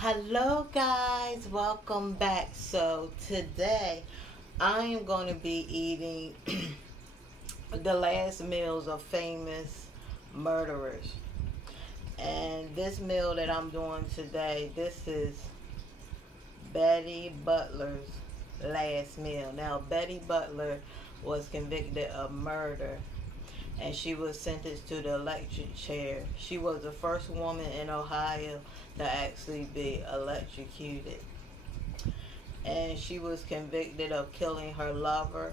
Hello guys, welcome back. So today I am going to be eating the last meals of famous murderers. And this meal that I'm doing today, this is Betty Butler's last meal. Now Betty Butler was convicted of murder and she was sentenced to the electric chair. She was the first woman in Ohio to actually be electrocuted. And she was convicted of killing her lover.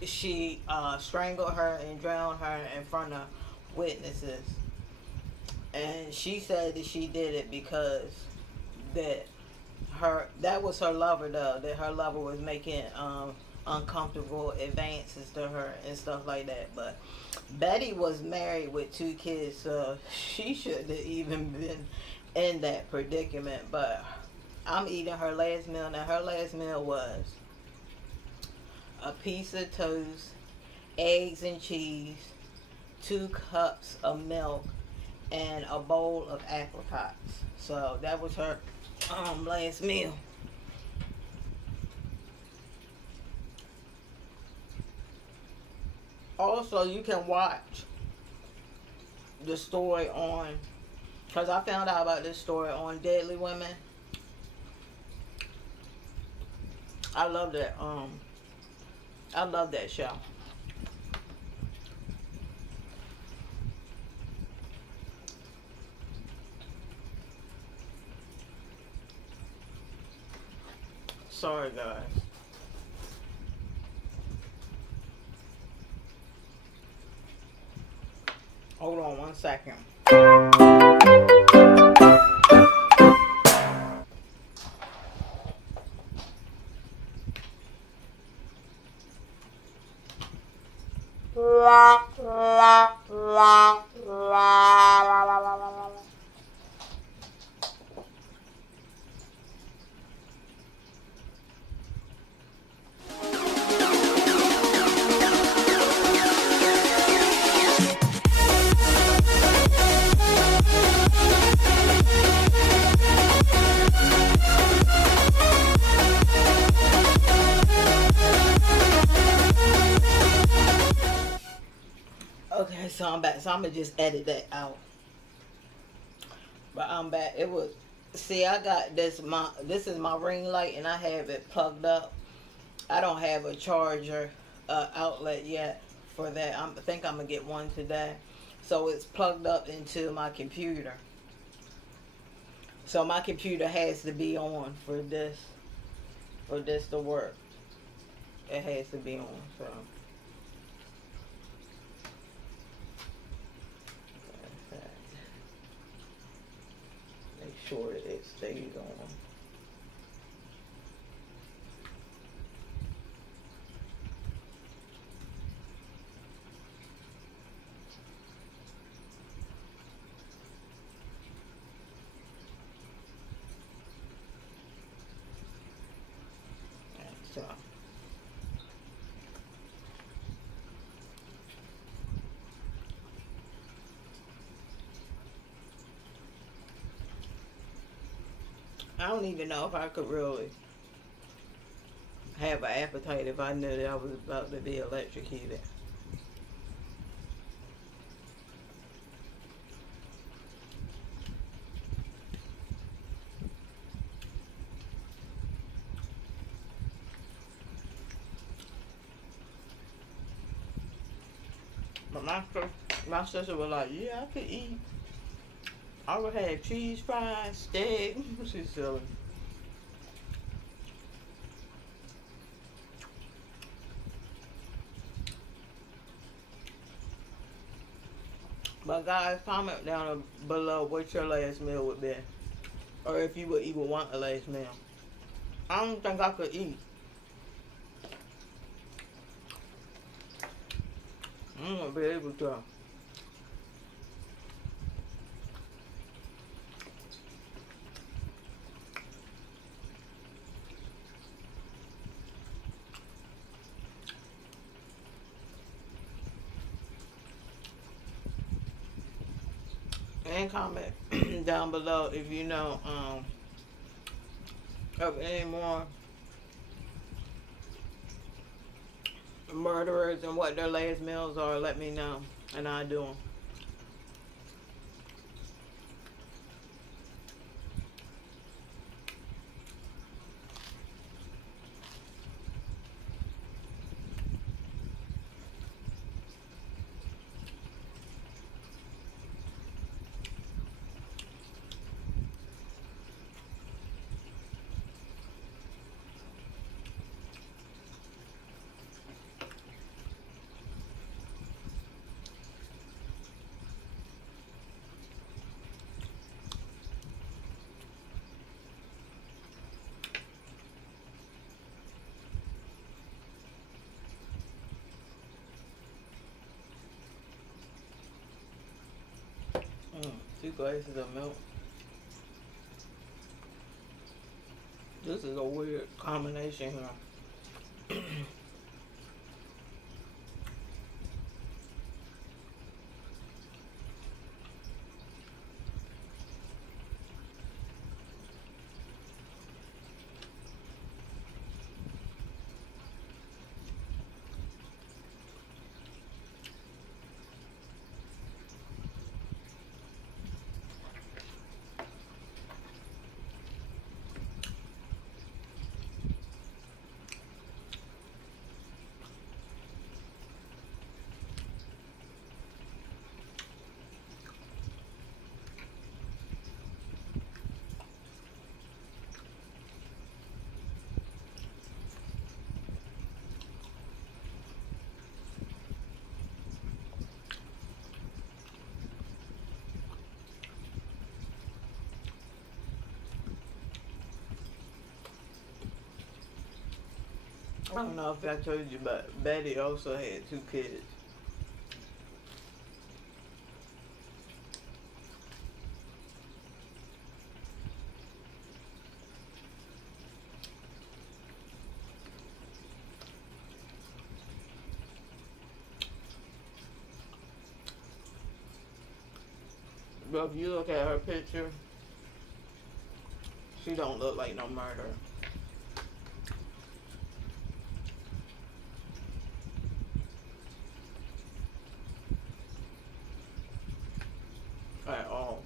She strangled her and drowned her in front of witnesses. And she said that she did it because that was her lover though, that her lover was making uncomfortable advances to her and stuff like that. But Betty was married with 2 kids, so she shouldn't have even been in that predicament. But I'm eating her last meal. Now her last meal was a piece of toast, eggs and cheese, 2 cups of milk, and a bowl of apricots. So that was her last meal. Also, you can watch the story on, because I found out about this story on Deadly Women. I love that. I love that show. Sorry, guys. Hold on 1 second. Okay, so I'm back. So I'm gonna just edit that out. But I'm back. It was, see, I got this. This is my ring light, and I have it plugged up. I don't have a charger outlet yet for that. I think I'm gonna get one today. So it's plugged up into my computer. So my computer has to be on for this to work. It has to be on. So. Make sure that it stays on. So. I don't even know if I could really have an appetite if I knew that I was about to be electrocuted. But my sister was like, yeah, I could eat. I would have cheese fries, steak. She's silly. But guys, comment down below what your last meal would be. Or if you would even want a last meal. I don't think I could eat. I'm gonna be able to. and comment down below if you know of any more murderers and what their last meals are. Let me know, and I'll do them. Mm, 2 glasses of milk. This is a weird combination here. I don't know if I told you, but Betty also had 2 kids. But if you look at her picture, she don't look like no murderer. At all.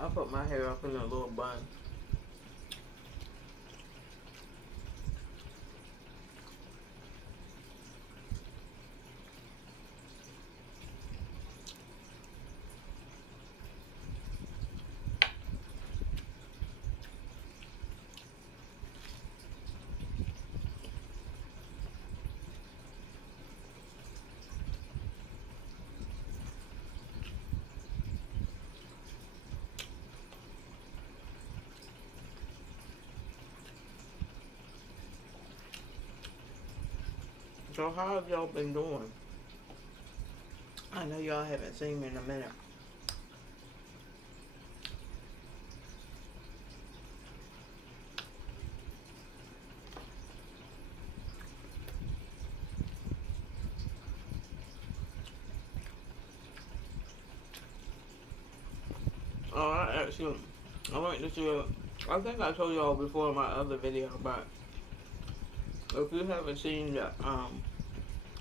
I put my hair up in a little bun. So how have y'all been doing? I know y'all haven't seen me in a minute. Oh, I went to see I think I told y'all before in my other video, but if you haven't seen the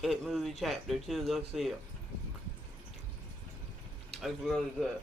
It Movie Chapter 2, go see it. It's really good.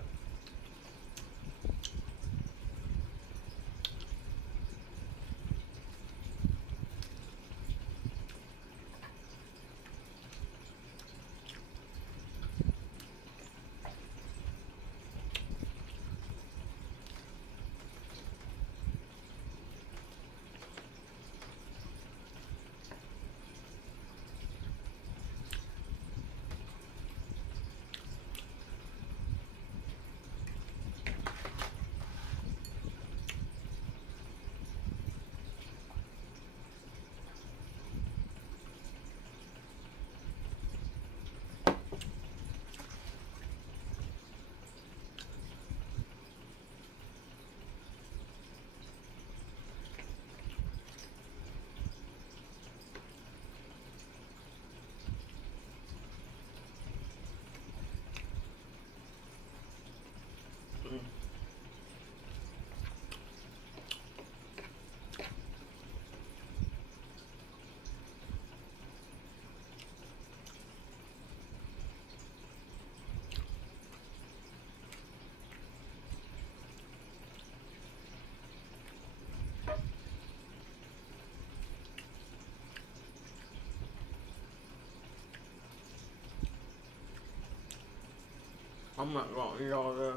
I'm not gonna eat all this.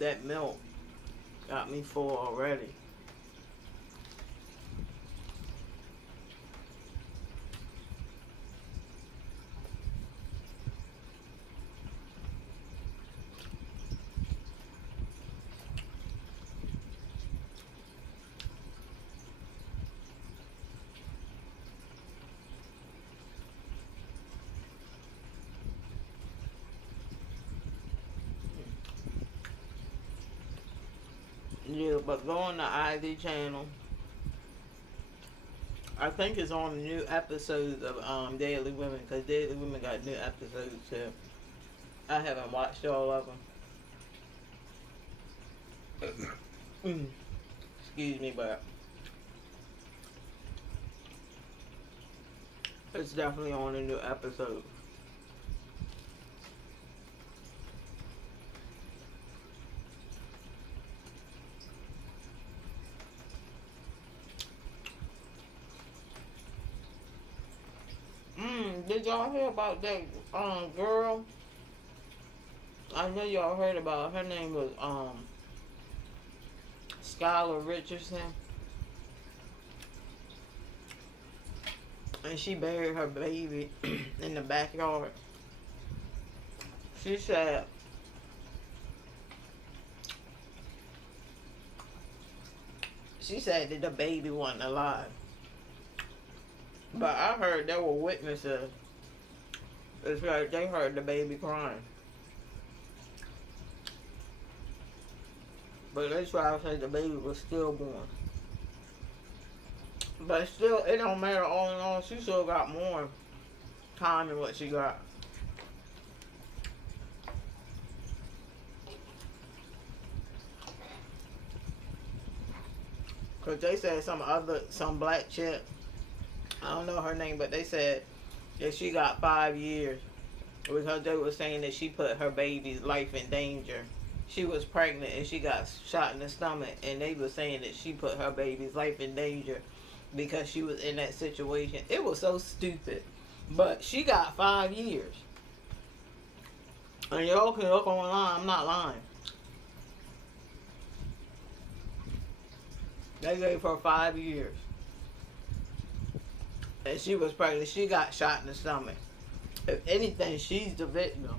That milk got me full already. Yeah, but go on the ID channel. I think it's on the new episodes of Daily Women, because Daily Women got new episodes too. I haven't watched all of them. Excuse me, but it's definitely on a new episode. Did y'all hear about that girl? I know y'all heard about her. Her name was Skylar Richardson. And she buried her baby in the backyard. She said that the baby wasn't alive. But I heard there were witnesses. It's like they heard the baby crying. But they try to say the baby was stillborn. But still, it don't matter. All in all, she still got more time than what she got. Cause they said some black chick, I don't know her name, but they said that she got 5 years because they were saying that she put her baby's life in danger. She was pregnant and she got shot in the stomach, and they were saying that she put her baby's life in danger because she was in that situation. It was so stupid. But she got 5 years. And y'all can look online, I'm not lying. They gave her 5 years. And she was pregnant. She got shot in the stomach. If anything, she's the victim.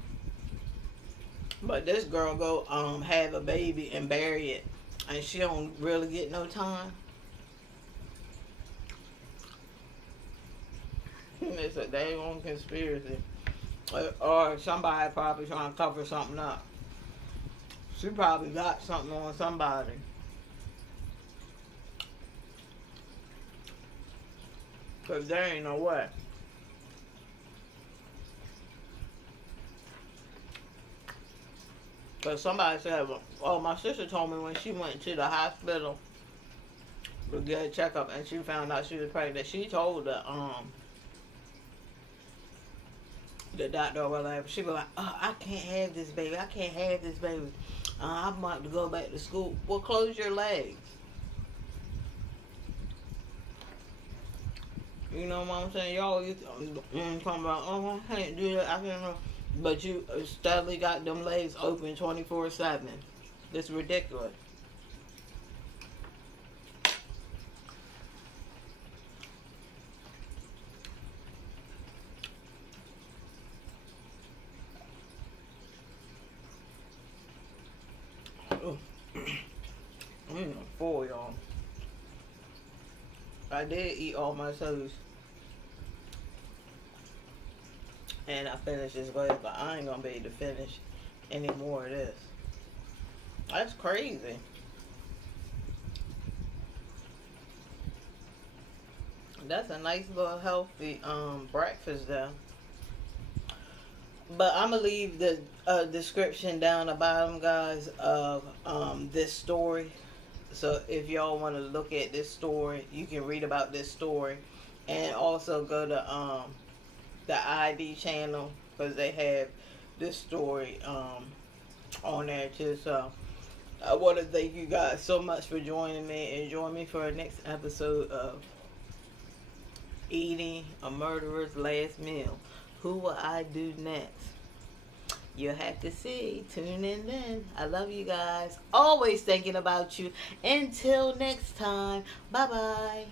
But this girl go have a baby and bury it, and she don't really get no time. It's a dang on conspiracy. Or somebody probably trying to cover something up. She probably got something on somebody. Because there ain't no way. Because somebody said, oh, my sister told me when she went to the hospital to get a checkup and she found out she was pregnant, she told the doctor or whatever, she was like, oh, I can't have this baby. I can't have this baby. I'm about to go back to school. Well, close your legs. You know what I'm saying? Y'all talking about, oh, I can't do that. I can't. But you steadily got them legs open 24/7. This is ridiculous. I'm full, y'all. I did eat all my toast. And I finished this glass, but I ain't gonna be able to finish any more of this. That's crazy. That's a nice little healthy breakfast though. But I'm gonna leave the description down the bottom, guys, of this story. So if y'all want to look at this story, you can read about this story, and also go to the ID channel, because they have this story on there too. So I want to thank you guys so much for joining me, and join me for our next episode of eating a murderer's last meal. Who will I do next? You'll have to see. Tune in then. I love you guys. Always thinking about you. Until next time. Bye-bye.